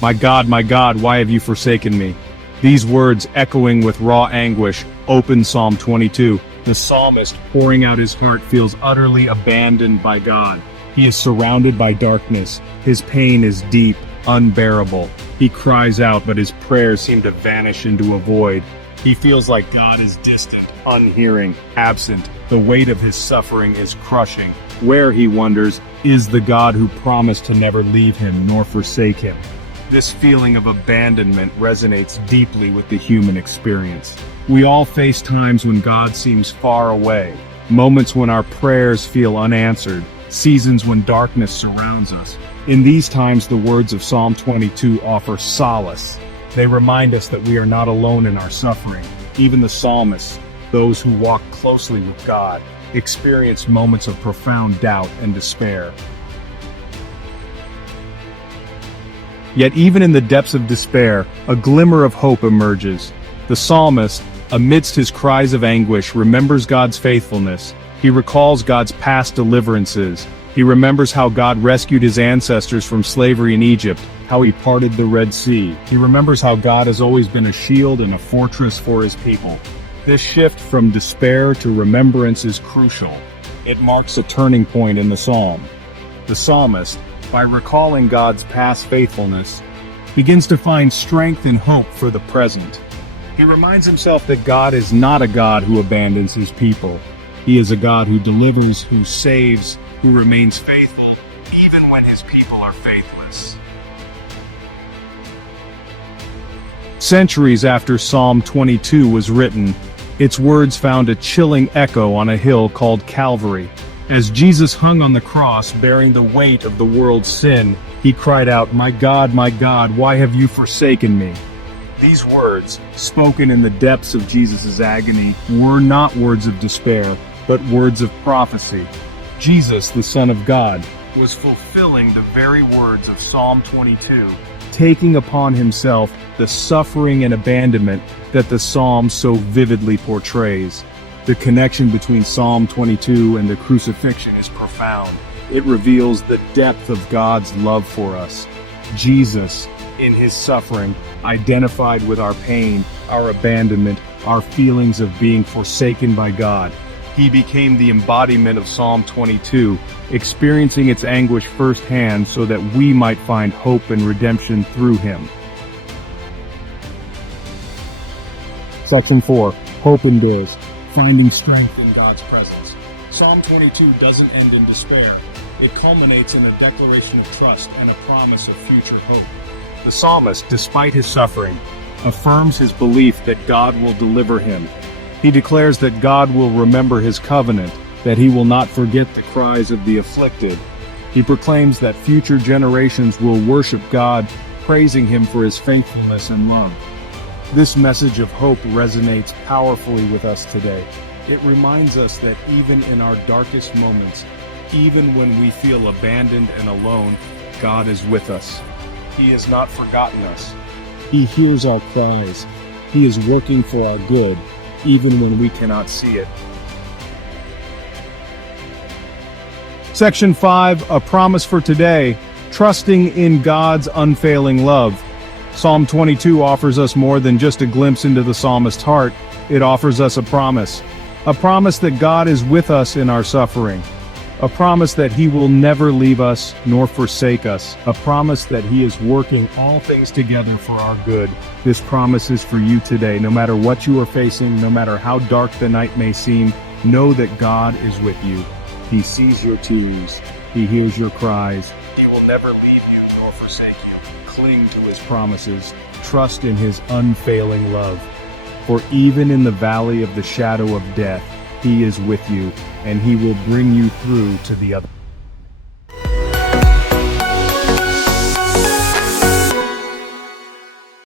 my God, why have you forsaken me?" These words, echoing with raw anguish, open Psalm 22. The psalmist, pouring out his heart, feels utterly abandoned by God. He is surrounded by darkness. His pain is deep, unbearable. He cries out, but his prayers seem to vanish into a void. He feels like God is distant, unhearing, absent. The weight of his suffering is crushing. Where, he wonders, is the God who promised to never leave him nor forsake him? This feeling of abandonment resonates deeply with the human experience. We all face times when God seems far away, moments when our prayers feel unanswered, seasons when darkness surrounds us. In these times, the words of Psalm 22 offer solace. They remind us that we are not alone in our suffering. Even the psalmists, those who walk closely with God, experience moments of profound doubt and despair. Yet even in the depths of despair, a glimmer of hope emerges. The psalmist, amidst his cries of anguish, remembers God's faithfulness. He recalls God's past deliverances. He remembers how God rescued his ancestors from slavery in Egypt, how he parted the Red Sea. He remembers how God has always been a shield and a fortress for his people. This shift from despair to remembrance is crucial. It marks a turning point in the psalm. The psalmist, by recalling God's past faithfulness, begins to find strength and hope for the present. He reminds himself that God is not a God who abandons his people. He is a God who delivers, who saves, who remains faithful, even when his people are faithless. Centuries after Psalm 22 was written, its words found a chilling echo on a hill called Calvary. As Jesus hung on the cross bearing the weight of the world's sin, he cried out, my God, why have you forsaken me?" These words, spoken in the depths of Jesus' agony, were not words of despair, but words of prophecy. Jesus, the Son of God, was fulfilling the very words of Psalm 22, taking upon himself the suffering and abandonment that the psalm so vividly portrays. The connection between Psalm 22 and the crucifixion is profound. It reveals the depth of God's love for us. Jesus, in his suffering, identified with our pain, our abandonment, our feelings of being forsaken by God. He became the embodiment of Psalm 22, experiencing its anguish firsthand so that we might find hope and redemption through him. Section 4. Hope endures. Finding strength in God's presence. Psalm 22 doesn't end in despair. It culminates in a declaration of trust and a promise of future hope. The psalmist, despite his suffering, affirms his belief that God will deliver him. He declares that God will remember his covenant, that he will not forget the cries of the afflicted. He proclaims that future generations will worship God, praising him for his faithfulness and love. This message of hope resonates powerfully with us today. It reminds us that even in our darkest moments, even when we feel abandoned and alone, God is with us. He has not forgotten us. He hears our cries. He is working for our good, even when we cannot see it. Section 5, a promise for today, trusting in God's unfailing love. Psalm 22 offers us more than just a glimpse into the psalmist's heart. It offers us a promise that God is with us in our suffering, a promise that he will never leave us nor forsake us, a promise that he is working all things together for our good. This promise is for you today. No matter what you are facing, no matter how dark the night may seem, know that God is with you. He sees your tears. He hears your cries. He will never leave you nor forsake you. Cling to his promises. Trust in his unfailing love. For even in the valley of the shadow of death, he is with you, and he will bring you through to the other.